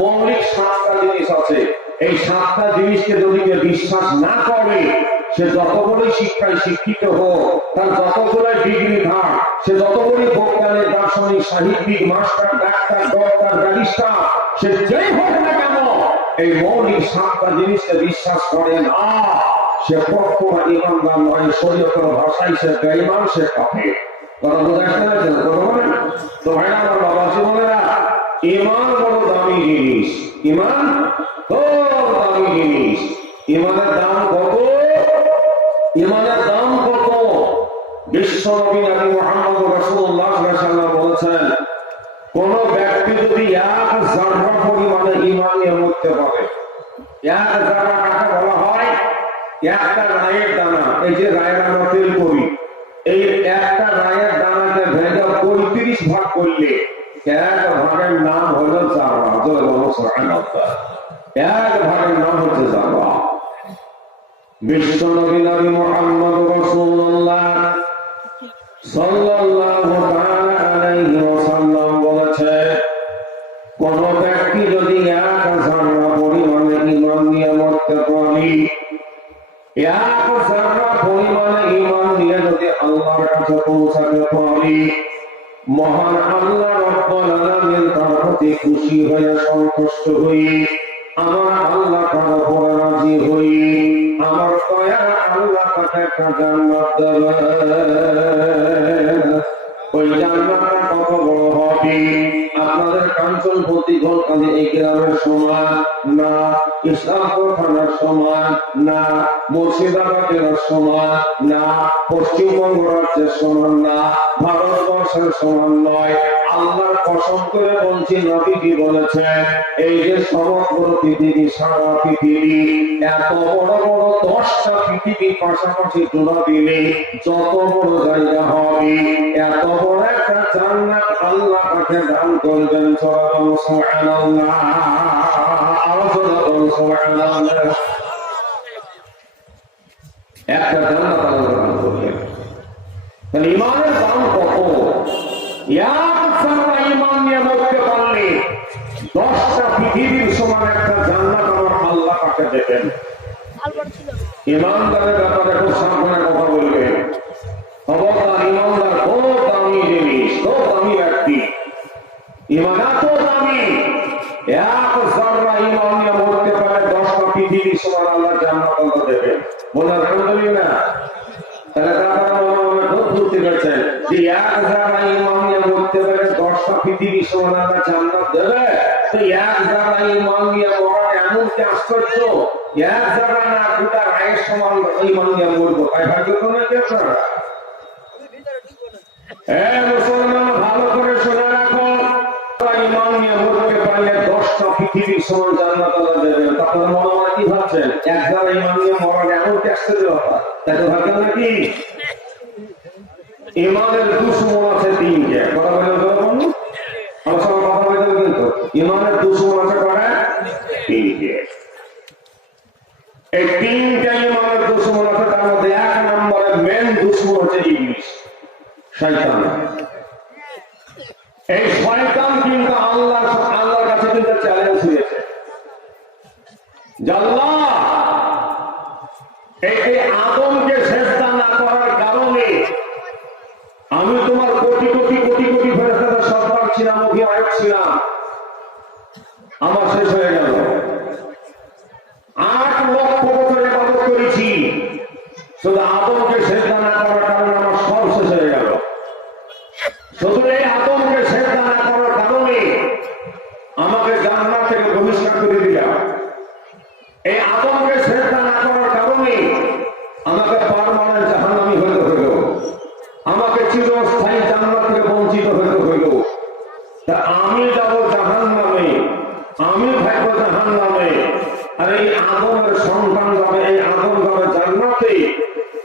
মৌলিক 7টা জিনিস আছে। এই 7টা জিনিসকে যদি কেউ বিশ্বাস না করে, সে যত বড়ই শিক্ষায় শিক্ষিত হোক, তার যতগুলো ডিগ্রি থাক, সে যত বড়ই বৈজ্ঞানিক, দার্শনিক, সাহিত্যিক, মাস্টার, ডাক্তার, ডক্টর, ব্যারিস্টার, সে যেই হোক না কেন, এই মৌলিক 7টা জিনিসকে বিশ্বাস করে না, সে পক্ষরা ইমানদার নয়। শরীয়তের ভাষায় সে বেঈমান, সে কাফের। কথা বোঝা যাচ্ছে না? কথা বলেন তো ভাইরা, আমার বাবা জীবনেরা, ইমান বড় দামি জিনিস। ইমান খুব দামি জিনিস। ইমানের দাম কত? ইমানের দাম কত? বিশ্ব নবী নবী মুহাম্মদ রাসূলুল্লাহ সাল্লাল্লাহু আলাইহি ওয়াসাল্লাম বলেছেন, কোন ব্যক্তি যদি 1 যারা পরিমাণে ঈমান নিয়ে মরতে পারে, 1 যারা কাকে বলা হয়? একটা রায়ের দানা। এই যে রায়ের আমরা তেল করি, এই একটা রায়ের দানাকে ভেঙে 35 ভাগ করলে এক ভাগের নাম হলো যারা। সুবহানাল্লাহ। এক ভাগের নাম হচ্ছে যারা। বিশ্ব নবী নবী মুহাম্মদ রাসূলুল্লাহ সাল্লাল্লাহু তাআলা আলাইহি ওয়াসাল্লাম বলেছে, কোন ব্যক্তি যদি 1 যারা পরিমাণে ঈমান নিয়ে মরতে পারে, 1 যারা পরিমাণে ঈমান নিয়ে যদি আল্লাহর কাছে পৌঁছাতে পারে, মহান আল্লাহ রাব্বুল আলামিন তার প্রতি খুশি হয়ে, সন্তুষ্ট হয়ে, আমার আল্লাহ তার উপরে রাজি হয়ে, আমার দয়ার আল্লাহ তাকে একটা জান্নাত দেবেন। ওই জান্নাতটা কত বড় হবে? আপনাদের কাঞ্চন প্রতিঘর কাজে এই গ্রামের সমান না, ইসলামপুর থানার সমান না, মুর্শিদাবাদের সমান না, পশ্চিমবঙ্গ রাজ্যের সমান না, ভারতবর্ষের সমান নয়। আল্লাহর কসম করে বলছি, নবীজি বলেছেন, এই যে সমগ্র পৃথিবী, সারা পৃথিবী, এত বড় বড় 10টা পৃথিবী পাশাপাশি জোড়া দিলে যত বড় জায়গা হবে, এত বড় একটা জান্নাত আল্লাহ তাকে দান করবেন। সুবহানাল্লাহ। সুবহানাল্লাহ। একটা জান্নাত আল্লাহ দান করবেন। তাহলে ঈমানের দাম কত? 1 যারা ঈমান নিয়ে মরতে পারলে 10টা পৃথিবীর সমান একটা জান্নাত আমার আল্লাহ তাকে দেবেন। ঈমানদারের ব্যাপারে খুব সাবধানে কথা বলবেন। খবরদার, ঈমানদার খুব দামি জিনিস, খুব দামি ব্যক্তি। ঈমান এত দামি, 1 যারা ঈমান নিয়ে মরতে পারে 10টা পৃথিবীর সমান আল্লাহ জান্নাত আল্লাহ দেবেন। বলেন আলহামদুলিল্লাহ। তাহলে তারা খুব বুঝতে পারছেন যে 1 যারা ঈমান নিয়ে মরতে পারে 10টা পৃথিবীর সমান আল্লাহ জান্নাত দেবে। তো 1 যারা ঈমান নিয়ে মরা এমন কি আশ্চর্য? 1 যারা না, গোটা রায়ের সমান ঈমান নিয়ে মরবো, তাই ভাগ্য কোনো কি আপনারা? মুসলমান, ভালো করে শুনে রাখো, ঈমান নিয়ে মরতে পারলে 10টা পৃথিবীর সমান জান্নাত আল্লাহ দেবেন। আপনারা মনে মনে কি ভাবছেন? 1 যারা ঈমান নিয়ে মরা এমন কি আশ্চর্য ব্যাপার? তাই তো ভাগ্য নাকি? ঈমানের দুশমন আছে 3টে। কথা বলেন তো বন্ধু, আমার সঙ্গে কথা বলতে কিন্তু ঈমানের দুশমন আছে কয়টা? 3টে। এই 3টে ঈমানের দুশমন আছে। তার মধ্যে 1 নম্বরের মেন দুশমন হচ্ছে ইবলিস, শয়তান। এই শয়তান কিন্তু আল্লাহর কাছে কিন্তু চ্যালেঞ্জ দিয়েছে, আল্লাহ এই আদমকে সেজদা না করার কারণে আমি তোমার কোটি কোটি কোটি কোটি ফেরেশতাদের সর্দার ছিলাম, অধিনায়ক ছিলাম, আমার শেষ হয়ে গেল। 8 লক্ষ বছর ইবাদত করেছি, শুধু আদমকে সেজদা না করার কারণে আমার সব শেষ হয়ে গেল। শুধু এই আদমকে সেজদা না করার কারণে আমাকে জান্নাত থেকে বহিষ্কার করে দিলাম। এই আদমকে সেজদা না করার কারণে আমাকে পার্মানেন্ট জাহান্নামী হতে হইল, আমাকে চিরস্থায়ী জান্নাত থেকে বঞ্চিত হতে হইল। তা আমি যাব জাহান্নামে, আমি থাকবো জাহান্নামে, আর এই আদমের সন্তান যাবে, এই আদম যাবে জান্নাতে।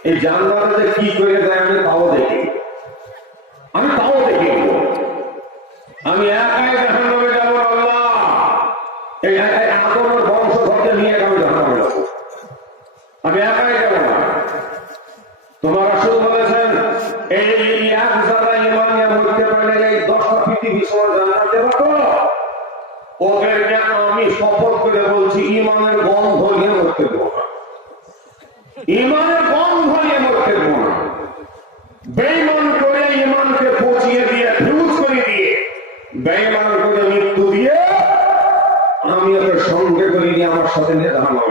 এই জান্নাতে কি করে দেয় আমি তাও দেখি, আমি একাই জাহান্নামে যাব। আল্লাহ, এই আদমের বংশধরকে নিয়ে আমি জাহান্নামে যাব, আমি একাই যাব না। তোমার রাসূল বলেছেন, এই 1 যারা ঈমান নিয়ে মরতে পারলে এই 10টা পৃথিবী সমান জান্নাত দেব। ওদেরকে আমি শপথ করে বলছি ইমানের গন্ধ নিয়ে মরতে দেবো না, ইমানের গন্ধ নিয়ে মরতে দেবো না। বেঈমান করে ইমানকে পচিয়ে দিয়ে ফিউজ করে দিয়ে বেঈমান করে মৃত্যু দিয়ে আমি ওকে সঙ্গে করে নিয়ে আমার সাথে নিয়ে ধারণা